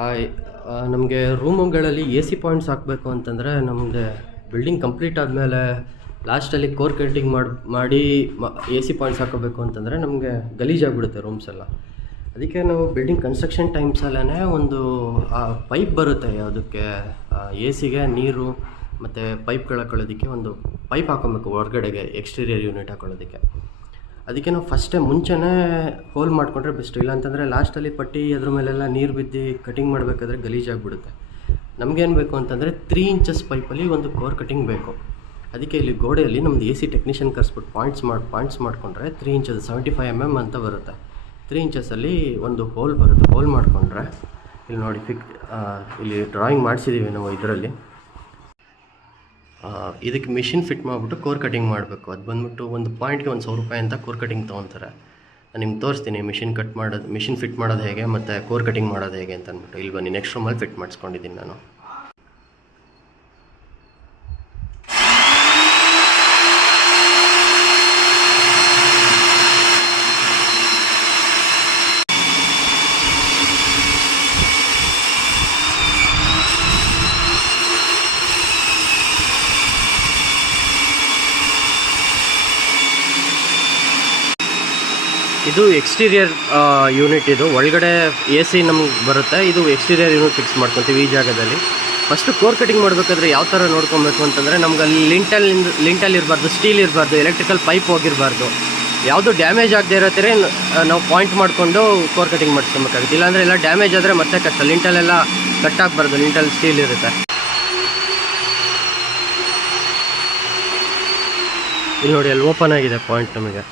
Hi, ನಮಗೆ ರೂಮುಗಳಲ್ಲಿ A C points ಹಾಕಬೇಕು ಅಂತಂದರೆ ನಮಗೆ ಬಿಲ್ಡಿಂಗ್ ಕಂಪ್ಲೀಟ್ ಆದಮೇಲೆ ಲಾಸ್ಟಲ್ಲಿ ಕೋರ್ ಕಟಿಂಗ್ ಮಾಡಿ ಎ ಸಿ ಪಾಯಿಂಟ್ಸ್ ಹಾಕೋಬೇಕು ಅಂತಂದರೆ ನಮಗೆ ಗಲೀಜಾಗಿಬಿಡುತ್ತೆ ರೂಮ್ಸ್ ಎಲ್ಲ. ಅದಕ್ಕೆ ನಾವು ಬಿಲ್ಡಿಂಗ್ ಕನ್ಸ್ಟ್ರಕ್ಷನ್ ಟೈಮ್ಸಲ್ಲೇ ಒಂದು ಪೈಪ್ ಬರುತ್ತೆ, ಯಾವುದಕ್ಕೆ ಎ ಸಿಗೆ ನೀರು ಮತ್ತು ಪೈಪ್ಗಳು ಹಾಕೊಳ್ಳೋದಕ್ಕೆ ಒಂದು ಪೈಪ್ ಹಾಕೊಬೇಕು ಹೊರಗಡೆಗೆ, ಎಕ್ಸ್ಟೀರಿಯರ್ ಯೂನಿಟ್ ಹಾಕೊಳ್ಳೋದಕ್ಕೆ. ಅದಕ್ಕೆ ನಾವು ಫಸ್ಟೇ ಮುಂಚೆನೇ ಹೋಲ್ ಮಾಡಿಕೊಂಡ್ರೆ ಬೆಸ್ಟ್. ಇಲ್ಲ ಅಂತಂದರೆ ಲಾಸ್ಟಲ್ಲಿ ಪಟ್ಟಿ ಅದ್ರ ಮೇಲೆಲ್ಲ ನೀರು ಬಿದ್ದು ಕಟಿಂಗ್ ಮಾಡಬೇಕಾದ್ರೆ ಗಲೀಜಾಗಿಬಿಡುತ್ತೆ. ನಮಗೇನು ಬೇಕು ಅಂತಂದರೆ 3 ಇಂಚಸ್ ಪೈಪಲ್ಲಿ ಒಂದು ಕೋರ್ ಕಟಿಂಗ್ ಬೇಕು. ಅದಕ್ಕೆ ಇಲ್ಲಿ ಗೋಡೆಯಲ್ಲಿ ನಮ್ಮದು ಎ ಸಿ ಟೆಕ್ನಿಷಿಯನ್ ಕರೆಸ್ಬಿಟ್ಟು ಪಾಯಿಂಟ್ಸ್ ಮಾಡಿಕೊಂಡ್ರೆ 3 ಇಂಚಸ್ 75 mm ಅಂತ ಬರುತ್ತೆ. 3 ಇಂಚಸಲ್ಲಿ ಒಂದು ಹೋಲ್ ಬರುತ್ತೆ. ಹೋಲ್ ಮಾಡಿಕೊಂಡ್ರೆ ಇಲ್ಲಿ ನೋಡಿ ಇಲ್ಲಿ ಡ್ರಾಯಿಂಗ್ ಮಾಡಿಸಿದ್ದೀವಿ ನಾವು ಇದರಲ್ಲಿ. ಇದಕ್ಕೆ ಮಿಷಿನ್ ಫಿಟ್ ಮಾಡಿಬಿಟ್ಟು ಕೋರ್ ಕಟಿಂಗ್ ಮಾಡಬೇಕು. ಅದು ಬಂದುಬಿಟ್ಟು ಒಂದು ಪಾಯಿಂಟ್ಗೆ 1,000 ರೂಪಾಯಿ ಅಂತ ಕೋರ್ ಕಟಿಂಗ್ ತೊಗೊತಾರೆ. ನಾನು ನಿಮ್ಗೆ ತೋರಿಸ್ತೀನಿ ಮಿಷಿನ್ ಫಿಟ್ ಮಾಡೋದು ಹೇಗೆ ಮತ್ತು ಕೋರ್ ಕಟಿಂಗ್ ಮಾಡೋದು ಹೇಗೆ ಅಂತ ಅಂದ್ಬಿಟ್ಟು. ಇಲ್ಲಿ ಬನ್ನಿ, ನೆಕ್ಸ್ಟ್ ರೂಮಲ್ಲಿ ಫಿಟ್ ಮಾಡಿಸ್ಕೊಂಡಿದ್ದೀನಿ ನಾನು. ಇದು ಎಕ್ಸ್ಟೀರಿಯರ್ ಯೂನಿಟ್. ಇದು ಒಳಗಡೆ ಎ ಸಿ ನಮ್ಗೆ ಬರುತ್ತೆ. ಇದು ಎಕ್ಸ್ಟೀರಿಯರ್ ಯೂನಿಟ್ ಫಿಕ್ಸ್ ಮಾಡ್ಕೊತೀವಿ ಈ ಜಾಗದಲ್ಲಿ. ಫಸ್ಟು ಕೋರ್ ಕಟಿಂಗ್ ಮಾಡಬೇಕಾದ್ರೆ ಯಾವ ಥರ ನೋಡ್ಕೊಬೇಕು ಅಂತಂದರೆ ನಮ್ಗೆ ಅಲ್ಲಿ ಲಿಂಟಲ್ ಇರಬಾರ್ದು, ಸ್ಟೀಲ್ ಇರಬಾರ್ದು, ಎಲೆಕ್ಟ್ರಿಕಲ್ ಪೈಪ್ ಹೋಗಿರಬಾರ್ದು, ಯಾವುದು ಡ್ಯಾಮೇಜ್ ಆಗದೆ ಇರೋ ಥರ ನಾವು ಪಾಯಿಂಟ್ ಮಾಡಿಕೊಂಡು ಕೋರ್ ಕಟಿಂಗ್ ಮಾಡಿಸ್ಕೊಬೇಕಾಗುತ್ತೆ. ಇಲ್ಲಾಂದರೆ ಎಲ್ಲ ಡ್ಯಾಮೇಜ್ ಆದರೆ ಮತ್ತೆ ಕಷ್ಟ. ಲಿಂಟಲೆಲ್ಲ ಕಟ್ ಆಗಬಾರ್ದು, ಲಿಂಟಲ್ ಸ್ಟೀಲ್ ಇರುತ್ತೆ. ಇಲ್ಲಿ ನೋಡಿ, ಅಲ್ಲಿ ಓಪನ್ ಆಗಿದೆ ಪಾಯಿಂಟ್ ನಮಗೆ.